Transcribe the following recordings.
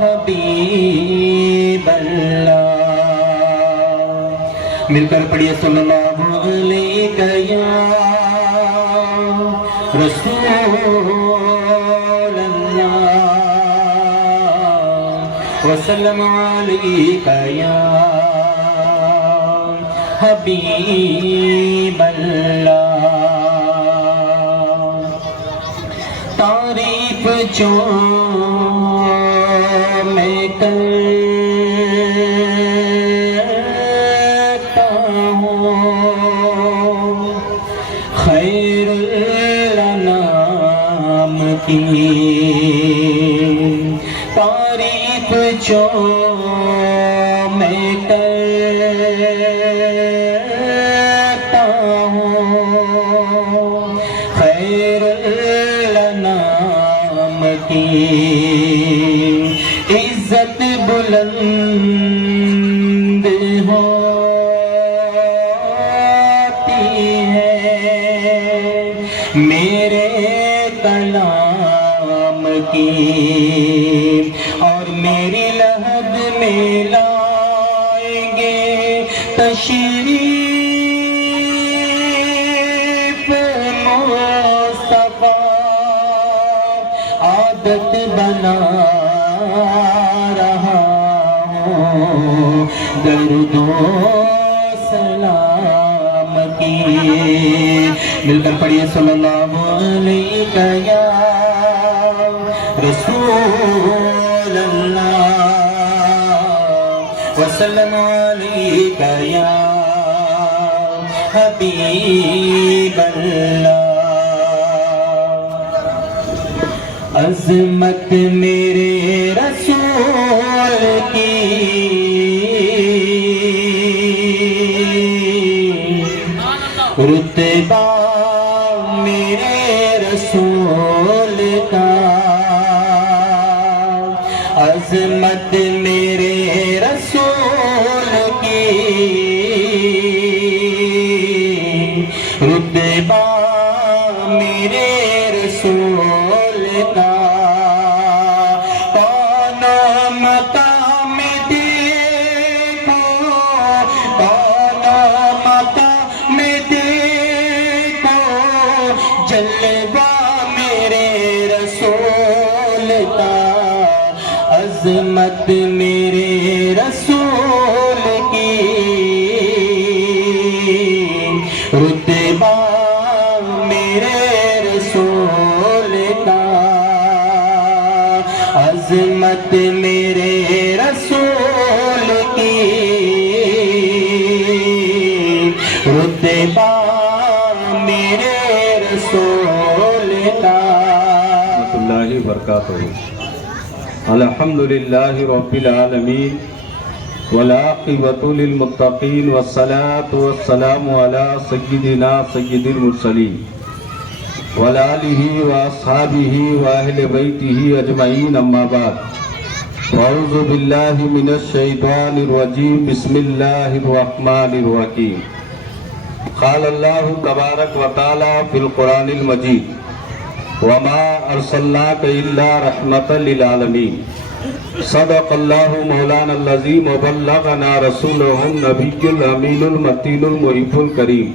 حبیب اللہ، مل کر پڑھیے صلی اللہ علیہ یا رسول اللہ وسلم علیہ یا حبیب اللہ۔ تعریف جو میں کرتا ہوں خیر الانام کی، تعریف جو میں کرتا ہوں خیر الانام کی، عزت بلند ہوتی ہے میرے کلام کی، اور میری لحد میں لائیں گے تشریف مصطفیٰ، عادت بنا رہا ہوں درود و سلام کی۔ مل کر پڑھیے صلی اللہ علیہ یا رسول اللہ وسلم علیہ یا حبیب اللہ۔ عظمت میرے رسول کی رتبہ میرے رسول کا، عظمت میرے رسول کی رتبہ میرے رسول کا، کون مقام دیکھو کون مقام دیکھو جلوہ میرے رسول کا، عظمت میرے رسول کی رتبہ میرے رسول کا، عظمت میرے رسول کی رتبہ میرے رسول کا۔ رحمۃ اللہ وبرکاتہ۔ الحمدللہ رب العالمین والعاقبۃ للمتقین والصلاة والسلام علی سیدنا سید المرسلین وعلی آلہ واصحابہ واہل بیتہ اجمعین، اما بعد، اعوذ باللہ من الشیطان الرجیم، بسم اللہ الرحمن الرحیم۔ قال اللہ تبارک و تعالی فی القرآن المجید، وما ارسلناک الا رحمۃ للعالمین۔ صدق اللہ مولانا العظیم وبلغنا رسولہ النبی الامین المتین المحب الکریم،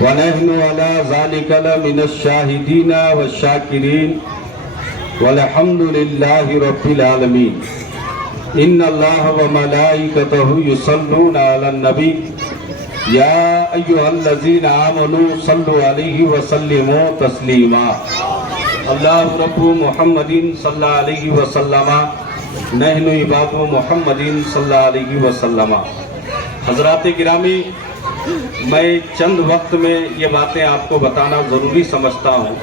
ونحن علی ذلک لمن الشاہدین والشاکرین، والحمد للہ رب العالمین۔ ان اللہ وملائکتہ یصلون علی النبی، یا ایہا الذین آمنوا صلوا علیہ وسلموا تسلیما۔ اللہ رب محمد صلی اللہ علیہ وسلم، نحن عباد محمد صلی اللہ علیہ وسلم۔ حضرات گرامی، میں چند وقت میں یہ باتیں آپ کو بتانا ضروری سمجھتا ہوں۔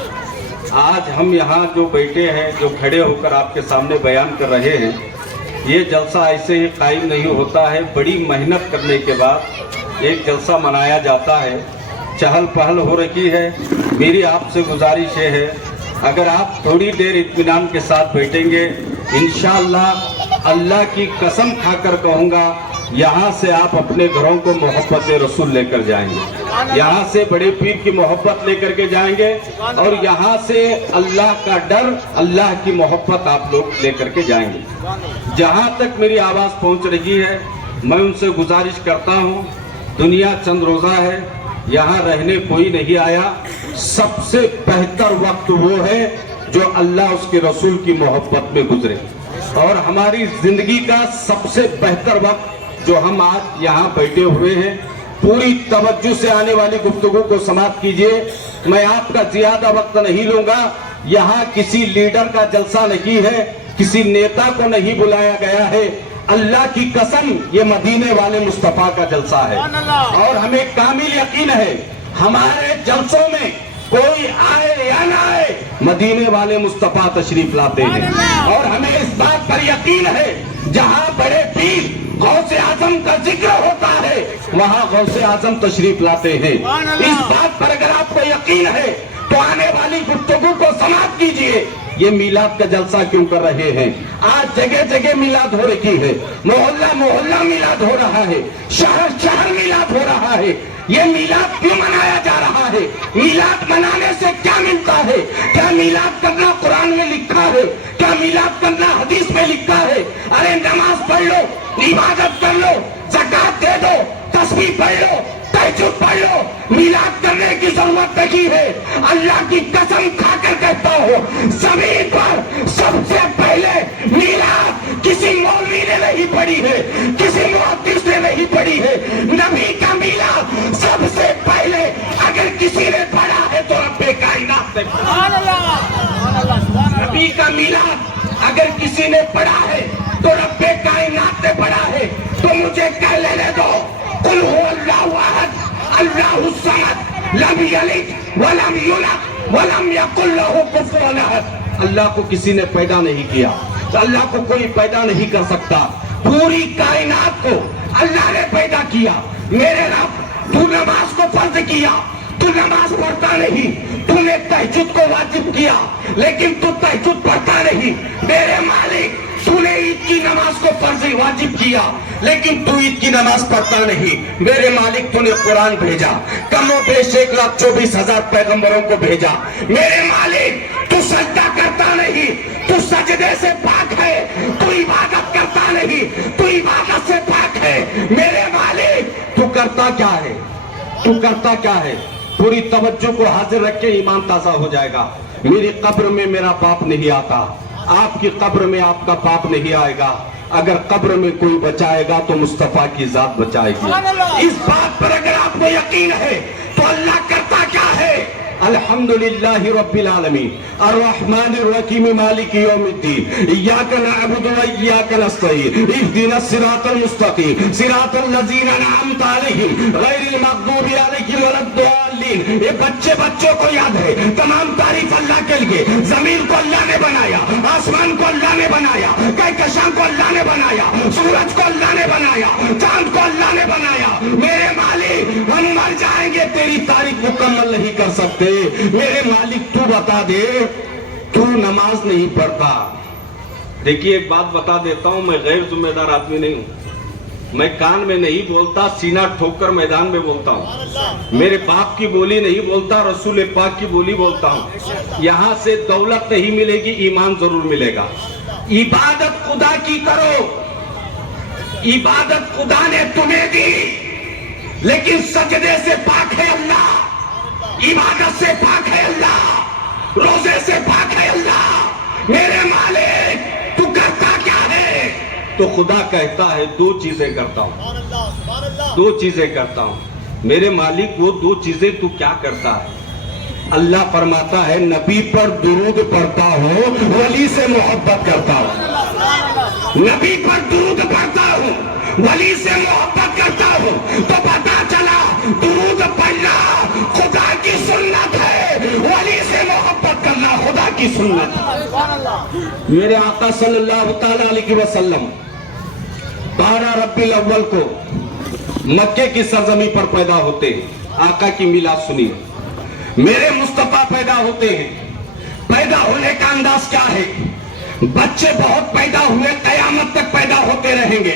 آج ہم یہاں جو بیٹھے ہیں، جو کھڑے ہو کر آپ کے سامنے بیان کر رہے ہیں، یہ جلسہ ایسے ہی قائم نہیں ہوتا ہے، بڑی محنت کرنے کے بعد ایک جلسہ منایا جاتا ہے۔ چہل پہل ہو رہی ہے۔ میری آپ سے گزارش یہ ہے، اگر آپ تھوڑی دیر اطمینان کے ساتھ بیٹھیں گے، انشاءاللہ اللہ کی قسم کھا کر کہوں گا، یہاں سے آپ اپنے گھروں کو محبت رسول لے کر جائیں گے, یہاں سے بڑے پیر کی محبت لے کر کے جائیں گے, اور یہاں سے اللہ کا ڈر, اللہ کی محبت آپ لوگ لے کر کے جائیں گے. جہاں تک میری آواز پہنچ رہی ہے, میں ان سے گزارش کرتا ہوں, دنیا چند روزہ ہے, یہاں رہنے کوئی نہیں آیا. سب سے بہتر وقت وہ ہے جو اللہ اس کے رسول کی محبت میں گزرے, اور ہماری زندگی کا سب سے بہتر وقت جو ہم آج یہاں بیٹھے ہوئے ہیں, پوری توجہ سے آنے والی گفتگو کو سماعت کیجئے. میں آپ کا زیادہ وقت نہیں لوں گا. یہاں کسی لیڈر کا جلسہ نہیں ہے, کسی نیتا کو نہیں بلایا گیا ہے. اللہ کی قسم یہ مدینے والے مصطفیٰ کا جلسہ ہے, اور ہمیں کامل یقین ہے ہمارے جلسوں میں کوئی آئے یا نہ آئے, مدینے والے مصطفیٰ تشریف لاتے ہیں. اور ہمیں اس بات پر یقین ہے جہاں بڑے پیر غوث اعظم کا ذکر ہوتا ہے وہاں غوث اعظم تشریف لاتے ہیں. اس بات پر اگر آپ کو یقین ہے تو آنے والی گفتگو کو سماعت کیجئے. یہ میلاد کا جلسہ کیوں کر رہے ہیں؟ آج جگہ جگہ میلاد ہو رہی ہے, محلہ محلہ میلاد ہو رہا ہے, شہر شہر میلاد ہو رہا ہے. یہ میلاد کیوں منایا جا رہا ہے؟ میلاد منانے سے کیا ملتا ہے؟ کیا میلاد کرنا قرآن میں لکھا ہے؟ کیا میلاد کرنا حدیث میں لکھا ہے؟ ارے نماز پڑھ لو, عبادت کر لو, زکات دے دو, تسبیح پڑھ لو, تہجد پڑھ لو, میلاد کرنے کی ضرورت نہیں ہے. اللہ کی قسم کھا کر کہتا ہوں, زمین پر سب سے پہلے میلاد کسی مولوی نے نہیں پڑھی ہے, کسی محدث نے نہیں پڑھی ہے. نبی کا میلاد سب سے پہلے اگر کسی نے پڑھا ہے تو رب کائنات نے پڑھا. نبی کا میلاد اگر کسی نے پڑھا ہے تو رب کائنات نے پڑھا ہے. تو مجھے کہہ لینے دو, قل هو اللہ احد اللہ الصمد لم یلد ولم یولد ولم یکن له کفوا احد. اللہ کو کسی نے پیدا نہیں کیا, تو اللہ کو کوئی پیدا نہیں کر سکتا. پوری کائنات کو اللہ نے پیدا کیا. میرے رب, تو نماز کو فرض کیا, تو نماز پڑھتا نہیں. تو نے تہجد کو واجب کیا لیکن تو تہجد پڑھتا نہیں. میرے مالک, تو نے عید کی نماز کو فرض واجب کیا لیکن تو عید کی نماز پڑھتا نہیں. میرے مالک, تو نے قرآن بھیجا, کم و بیش 1,24,000 پیغمبروں کو بھیجا. میرے مالک, تو سجدہ کرتا نہیں, تو سجدے سے پاک ہے. تو عبادت کرتا نہیں, تو عبادت سے پاک ہے. میرے مالک, تو کرتا کیا ہے؟ تو کرتا کیا ہے؟ پوری توجہ کو حاضر رکھ کے ایمان تازہ ہو جائے گا. میری قبر میں میرا باپ نہیں آتا, آپ کی قبر میں آپ کا باپ نہیں آئے گا. اگر قبر میں کوئی بچائے گا تو مصطفیٰ کی ذات بچائے گی. اس بات پر اگر آپ کو یقین ہے تو اللہ کرتا کیا ہے؟ الحمدللہ رب العالمین الرحمن الرحیم مالک یوم الدین ایاک نعبد و ایاک نستعین اهدنا الصراط المستقیم صراط الذین انعمت علیہم غیر المغضوب علیہم ولا الضالین. یہ بچوں کو یاد ہے, تمام تعریف اللہ کے لیے. زمین کو اللہ نے بنایا, آسمان کو اللہ نے بنایا, کہکشاں کو اللہ نے بنایا, سورج کو اللہ نے بنایا, چاند کو اللہ نے بنایا. میرے مالک, ہم مر جائیں گے تیری تعریف مکمل نہیں کر سکتے. میرے مالک, تو بتا دے, تو نماز نہیں پڑھتا. دیکھیے ایک بات بتا دیتا ہوں, میں غیر ذمہ دار آدمی نہیں ہوں. میں کان میں نہیں بولتا, سینہ ٹھوک کر میدان میں بولتا ہوں. میرے باپ کی بولی نہیں بولتا, رسول پاک کی بولی بولتا ہوں. یہاں سے دولت نہیں ملے گی, ایمان ضرور ملے گا. عبادت خدا کی کرو, عبادت خدا نے تمہیں دی, لیکن سجدے سے پاک ہے اللہ, عبادت سے پاک ہے اللہ, روزے سے پاک ہے اللہ. میرے مالک, تو کرتا کیا ہے؟ تو خدا کہتا ہے 2 چیزیں کرتا ہوں, 2 چیزیں کرتا ہوں. میرے مالک, وہ 2 چیزیں تو کیا کرتا ہے؟ اللہ فرماتا ہے نبی پر درود پڑھتا ہوں, ولی سے محبت کرتا ہوں. نبی پر درود پڑھتا ہوں, ولی سے محبت کرتا ہوں. تو پتا چلا درود پڑھنا خدا کی سنت ہے, ولی سے محبت کرنا خدا کی سنت ہے. میرے آقا صلی اللہ تعالی علیہ وسلم 12 ربیع الاول کو مکے کی سرزمین پر پیدا ہوتے ہیں. آقا کی میلاد سنیے. میرے مصطفیٰ پیدا ہوتے ہیں. پیدا ہونے کا انداز کیا ہے؟ بچے بہت پیدا ہوئے, قیامت تک پیدا ہوتے رہیں گے.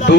2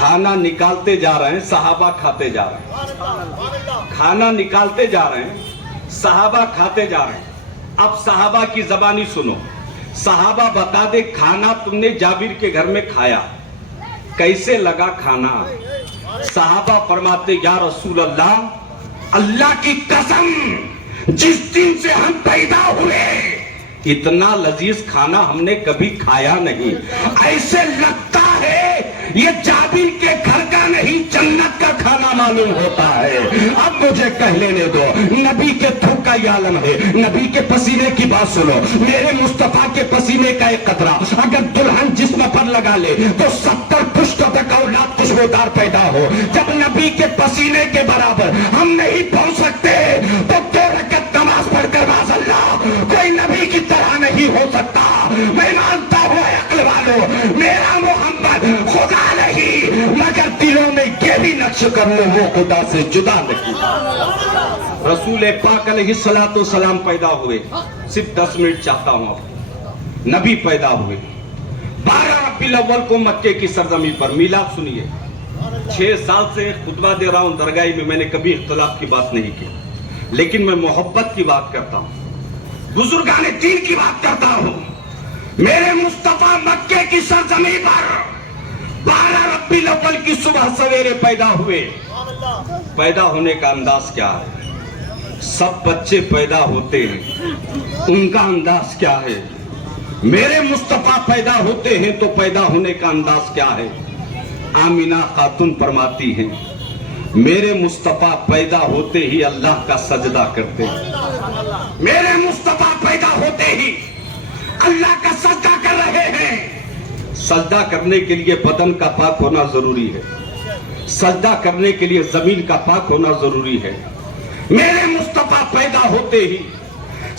کھانا نکالتے جا رہے ہیں، صحابہ کھاتے جا رہے ہیں، کھانا نکالتے جا رہے ہیں، صحابہ کھاتے جا رہے ہیں۔ اب صحابہ کی زبانی سنو، صحابہ بتا دے کھانا تم نے جابر کے گھر میں کھایا، کیسے لگا کھانا؟ صحابہ فرماتے یا رسول اللہ، اللہ کی قسم جس دن سے ہم پیدا ہوئے اتنا لذیذ کھانا ہم نے کبھی کھایا نہیں، ایسے لگتا ہے یہ جابر کے گھر کا نہیں جنت کا کھانا معلوم ہوتا ہے۔ اب مجھے کہہ لینے دو، نبی کے تھوک کا یہ عالم ہے، نبی کے پسینے کی بات سنو، میرے مصطفیٰ کے پسینے کا ایک قطرہ اگر دلہن جسم پر لگا لے تو 70 پشتوں تک اولاد خوشبودار پیدا ہو۔ جب نبی کے پسینے کے برابر ہم نہیں پہنچ سکتے تو 2 رکعت نماز پڑھ کر باز اللہ کوئی نبی کی طرح نہیں ہو سکتا۔ میں مانتا ہوں اے عقل والو، میرا محمد خدا نہیں مگر دلوں میں یہ بھی نقش کر لو وہ خدا سے جدا نہیں۔ رسول پاک علیہ السلام پیدا ہوئے، صرف 10 منٹ چاہتا ہوں اب۔ نبی پیدا ہوئے 12 ربیع الاول کو مکے کی سرزمین پر، میلاد سنیے۔ 6 سال سے خطبہ دے رہا ہوں درگاہ میں، میں نے کبھی اختلاف کی بات نہیں کی، لیکن میں محبت کی بات کرتا ہوں، بزرگان دین کی بات کرتا ہوں۔ میرے مصطفیٰ مکے کی سرزمین پر 12 ربیع الاول کی صبح سویرے پیدا ہوئے۔ پیدا ہونے کا انداز کیا ہے؟ سب بچے پیدا ہوتے ہیں، ان کا انداز کیا ہے؟ میرے مصطفیٰ پیدا ہوتے ہیں تو پیدا ہونے کا انداز کیا ہے؟ آمینہ خاتون فرماتی ہیں میرے مصطفیٰ پیدا ہوتے ہی اللہ کا سجدہ کرتے ہیں، میرے مصطفیٰ پیدا ہوتے ہی اللہ کا سجدہ کر رہے ہیں۔ سجدہ کرنے کے لیے بدن کا پاک ہونا ضروری ہے، سجدہ کرنے کے لیے زمین کا پاک ہونا ضروری ہے۔ میرے مصطفیٰ پیدا ہوتے ہی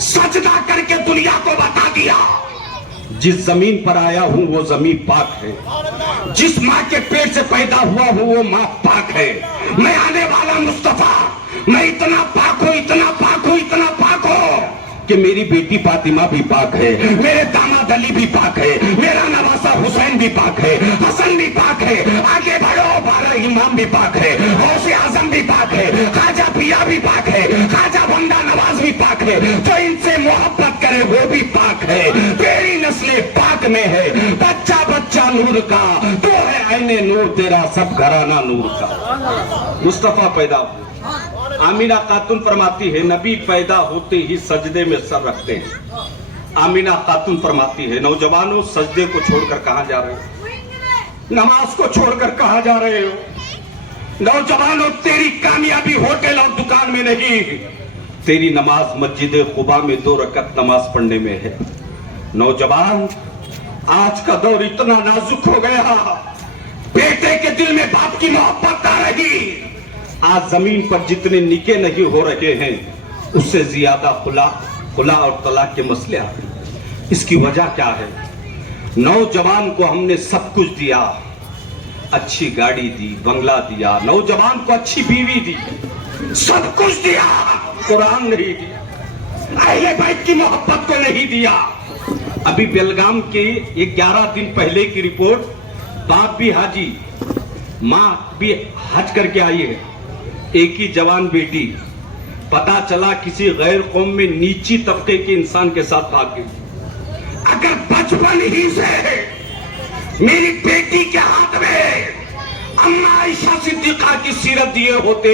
سجدہ کر کے دنیا کو بتا دیا جس زمین پر آیا ہوں وہ زمین پاک ہے، جس ماں کے پیٹ سے پیدا ہوا ہوں وہ ماں پاک ہے۔ میں آنے والا مصطفیٰ، میں اتنا پاک ہوں، اتنا پاک ہوں، اتنا پاک ہوں کہ میری بیٹی فاطمہ بھی پاک ہے، میرے داماد علی بھی پاک ہے، میرا نواسا حسین بھی پاک ہے، حسن بھی پاک ہے، آگے بڑھو 12 امام بھی پاک ہے، غوث اعظم بھی پاک ہے، خواجہ پیا بھی پاک ہے، خواجہ بندہ نواز بھی پاک ہے، جو ان سے محبت کرے وہ بھی پاک ہے۔ تیری نسل پاک میں ہے، بچہ بچہ نور کا، تو ہے عین نور تیرا سب گھرانہ نور کا۔ مصطفیٰ پیدا ہوئے، آمینہ خاتون فرماتی ہے نبی پیدا ہوتے ہی سجدے میں سر رکھتے ہیں۔ آمینہ خاتون فرماتی ہے نوجوانوں سجدے کو چھوڑ کر کہاں جا رہے ہو؟ نماز کو چھوڑ کر کہاں جا رہے ہو؟ نوجوانوں تیری کامیابی ہوٹل اور دکان میں نہیں، تیری نماز مسجد قباء میں 2 رکعت نماز پڑھنے میں ہے۔ نوجوان آج کا دور اتنا نازک ہو گیا، بیٹے کے دل میں باپ کی محبت آ رہی، آج زمین پر جتنے نکاح نہیں ہو رہے ہیں اس سے زیادہ خلا اور طلاق کے مسئلے آ رہے ہیں۔ اس کی وجہ کیا ہے؟ نوجوان کو ہم نے سب کچھ دیا، اچھی گاڑی دی، بنگلہ دیا، نوجوان کو اچھی بیوی دی، سب کچھ دیا، قرآن نہیں دیا، اہل بیت کی محبت کو نہیں دیا۔ ابھی بیلگام کے 11 دن پہلے کی رپورٹ، باپ بھی حاجی، ماں بھی حج کر کے آئی ہے، ایک ہی جوان بیٹی، پتا چلا کسی غیر قوم میں نیچی طبقے کے انسان کے ساتھ بھاگ گئی۔ اگر بچپن ہی سے میری بیٹی کے ہاتھ میں اماں عائشہ صدیقہ کی سیرت دیے ہوتے،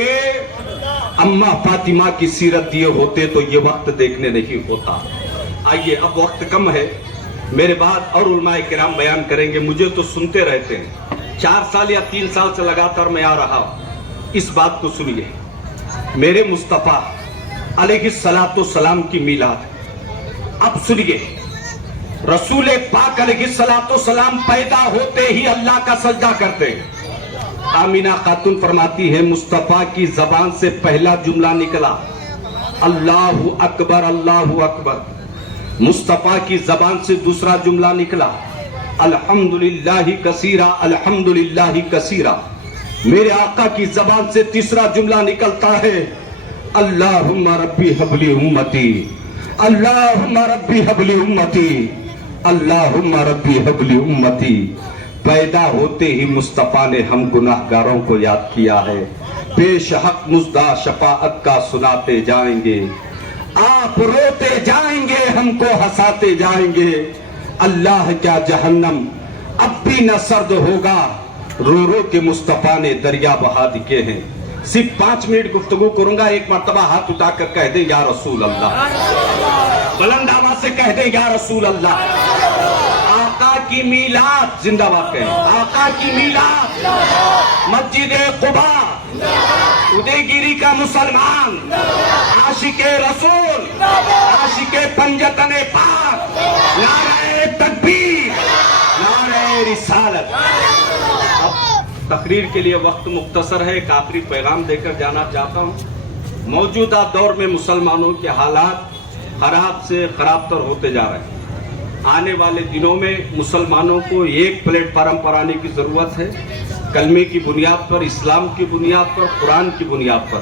اماں فاطمہ کی سیرت دیے ہوتے تو یہ وقت دیکھنے نہیں ہوتا۔ آئیے اب وقت کم ہے، میرے بعد اور علماء کرام بیان کریں گے، مجھے تو سنتے رہتے ہیں، 4 سال یا 3 سال سے لگاتار میں آ رہا ہوں۔ اس بات کو سنیے، میرے مصطفیٰ علیہ السلام کی میلاد۔ اب سنیے، رسول پاک علیہ السلام پیدا ہوتے ہی اللہ کا سجدہ کرتے۔ آمینہ خاتون فرماتی ہے مصطفیٰ کی زبان سے پہلا جملہ نکلا اللہ اکبر اللہ اکبر، مصطفیٰ کی زبان سے دوسرا جملہ نکلا الحمدللہ کثیرا الحمدللہ کثیرا، میرے آقا کی زبان سے تیسرا جملہ نکلتا ہے اللہم ربی حبلی امتی، اللہم ربی حبلی امتی، اللہم ربی حبلی امتی۔ پیدا ہوتے ہی مصطفیٰ نے ہم گناہگاروں کو یاد کیا ہے. پیش حق مزدہ شفاعت کا سناتے جائیں گے, آپ روتے جائیں گے, ہم کو ہنساتے جائیں گے. اللہ کیا جہنم اب بھی نہ سرد ہوگا, رو رو کے مصطفیٰ نے دریا بہا دیے ہیں. صرف 5 منٹ گفتگو کروں گا. ایک مرتبہ ہاتھ اٹھا کر کہہ دیں یا رسول اللہ, بلند آواز سے کہہ دیں یا رسول اللہ. آقا کی میلاد زندہ باد کہیں, آقا کی میلاد. مسجد قبا, ادے گیری کا مسلمان, عاشق رسول, عاشق پنجتن پاک, نعرہ تکبیر, نعرہ رسالت. اب تقریر کے لیے وقت مختصر ہے, ایک آخری پیغام دے کر جانا چاہتا ہوں. موجودہ دور میں مسلمانوں کے حالات خراب سے خراب تر ہوتے جا رہے ہیں. آنے والے دنوں میں مسلمانوں کو ایک پلیٹ فارم پر آنے کی ضرورت ہے, کلمے کی بنیاد پر, اسلام کی بنیاد پر, قرآن کی بنیاد پر.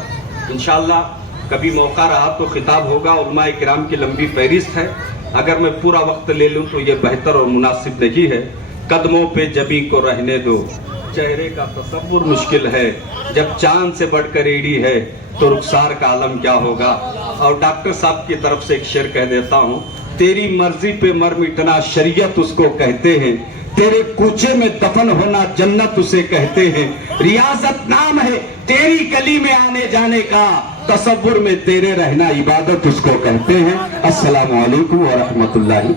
انشاءاللہ کبھی موقع رہا تو خطاب ہوگا. علماء کرام کی لمبی فہرست ہے, اگر میں پورا وقت لے لوں تو یہ بہتر اور مناسب نہیں ہے. قدموں پہ جبیں کو رہنے دو, چہرے کا تصور مشکل ہے, جب چاند سے بڑھ کر ایڑی ہے تو رخسار کا عالم کیا ہوگا. اور ڈاکٹر صاحب کی طرف سے ایک شعر کہہ دیتا ہوں. تیری مرضی پہ مر مٹنا شریعت اس کو کہتے ہیں, تیرے کوچے میں دفن ہونا جنت اسے کہتے ہیں. ریاضت نام ہے تیری گلی میں آنے جانے کا, تصور میں تیرے رہنا عبادت اس کو کہتے ہیں. السلام علیکم ورحمۃ اللہ.